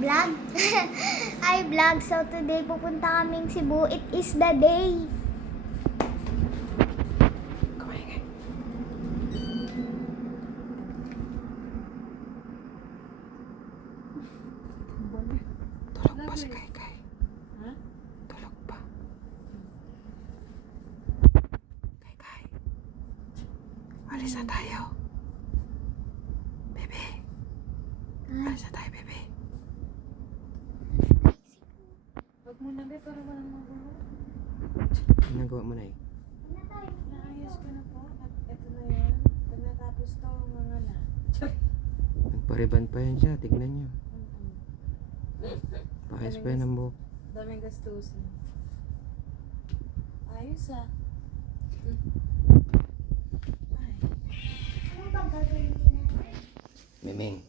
Vlog? Ay, vlog. So, today pupunta kaming Cebu. It is the day. Tulog pa si Kai. Ha? Tulog pa. Kai. Alis na tayo. Bebe. Alis na tayo, bebe. Huwag mo na, be, para walang magulo. Ginagawa mo na eh. Naayos ko na po. At ito na yun. Pag natapos to, mga na. Nagpariban pa yan siya. Tignan nyo. Pakayos pa yan ang buhok. Daming gastusin. Ayos ah. Ay. Ano ba gagawin natin? Memeng.